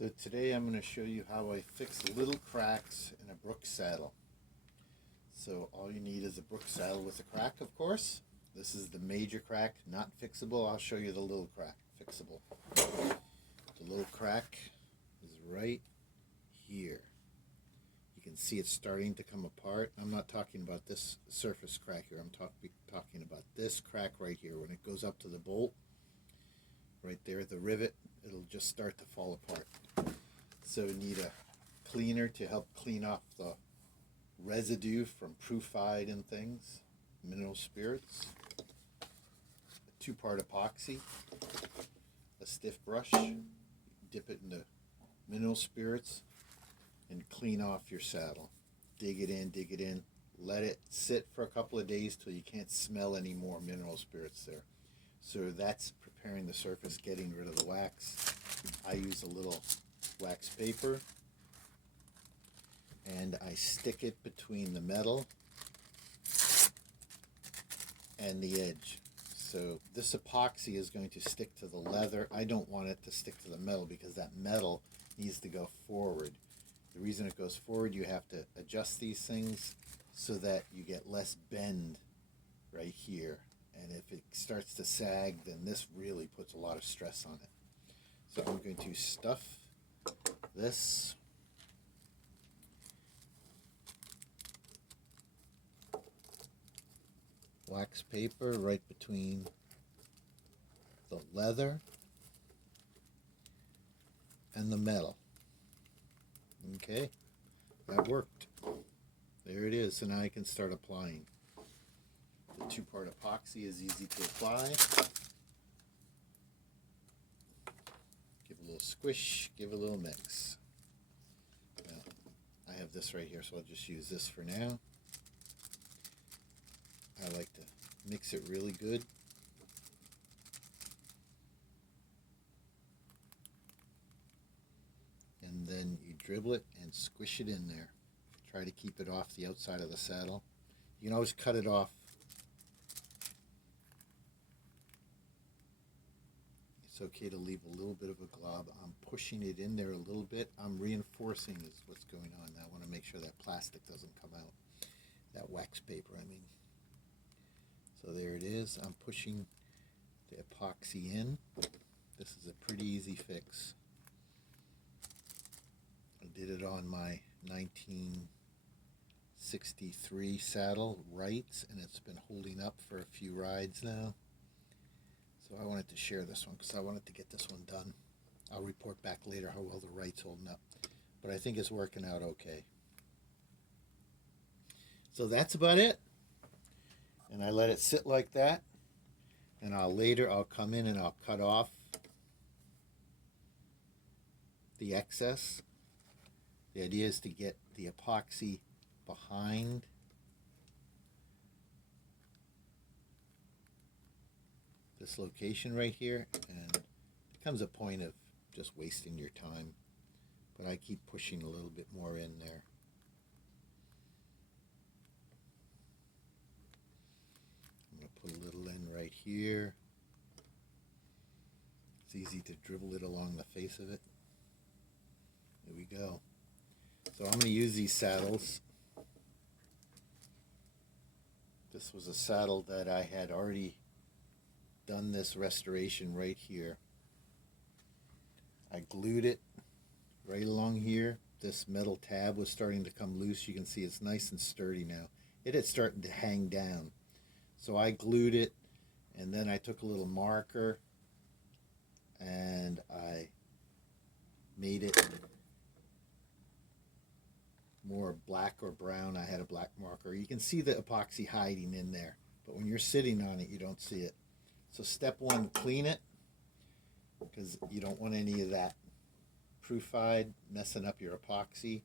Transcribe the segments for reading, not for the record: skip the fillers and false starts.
So today I'm going to show you how I fix little cracks in a Brooks saddle. So all you need is a Brooks saddle with a crack, of course. This is the major crack, not fixable. I'll show you the little crack, fixable. The little crack is right here. You can see it's starting to come apart. I'm not talking about this surface crack here. I'm talking about this crack right here. When it goes up to the bolt, right there, the rivet, it'll just start to fall apart. So you need a cleaner to help clean off the residue from proofide and things, mineral spirits, a 2-part epoxy, a stiff brush, dip it in the mineral spirits and clean off your saddle. Dig it in, let it sit for a couple of days till you can't smell any more mineral spirits there. So that's preparing the surface, getting rid of the wax. I use a little wax paper and I stick it between the metal and the edge. So this epoxy is going to stick to the leather. I don't want it to stick to the metal because that metal needs to go forward. The reason it goes forward, you have to adjust these things so that you get less bend right here. And if it starts to sag, then this really puts a lot of stress on it. So I'm going to stuff this wax paper right between the leather and the metal. Okay, that worked. There it is. So now I can start applying. The 2-part epoxy is easy to apply. Give a little squish, give a little mix. Now, I have this right here, so I'll just use this for now. I like to mix it really good. And then you dribble it and squish it in there. Try to keep it off the outside of the saddle. You can always cut it off. It's okay to leave a little bit of a glob. I'm pushing it in there a little bit. I'm reinforcing is what's going on. I want to make sure that plastic doesn't come out. That wax paper, I mean. So there it is. I'm pushing the epoxy in. This is a pretty easy fix. I did it on my 1963 saddle, Wrights, and it's been holding up for a few rides now. So I wanted to share this one because I wanted to get this one done. I'll report back later how well the Wright's holding up. But I think it's working out okay. So that's about it. And I let it sit like that. And I'll come in and I'll cut off the excess. The idea is to get the epoxy behind this location right here, and it becomes a point of just wasting your time, but I keep pushing a little bit more in there. I'm going to put a little in right here. It's easy to dribble it along the face of it. There we go. So I'm going to use these saddles. This was a saddle that I had already done this restoration right here. I glued it right along here. This metal tab was starting to come loose. You can see it's nice and sturdy now. It had started to hang down. So I glued it, and then I took a little marker and I made it more black or brown. I had a black marker. You can see the epoxy hiding in there, but when you're sitting on it, you don't see it. So step 1, clean it, because you don't want any of that proofide messing up your epoxy.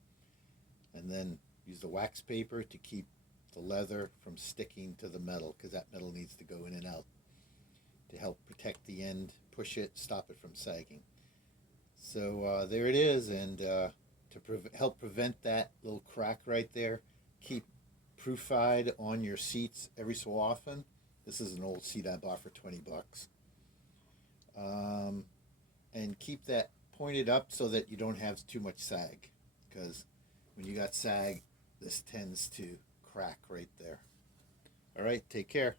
And then use the wax paper to keep the leather from sticking to the metal, because that metal needs to go in and out to help protect the end, push it, stop it from sagging. So there it is, and to help prevent that little crack right there, keep proofide on your seats every so often. This is an old seat I bought for $20. And keep that point it up so that you don't have too much sag, because when you got sag, this tends to crack right there. All right, take care.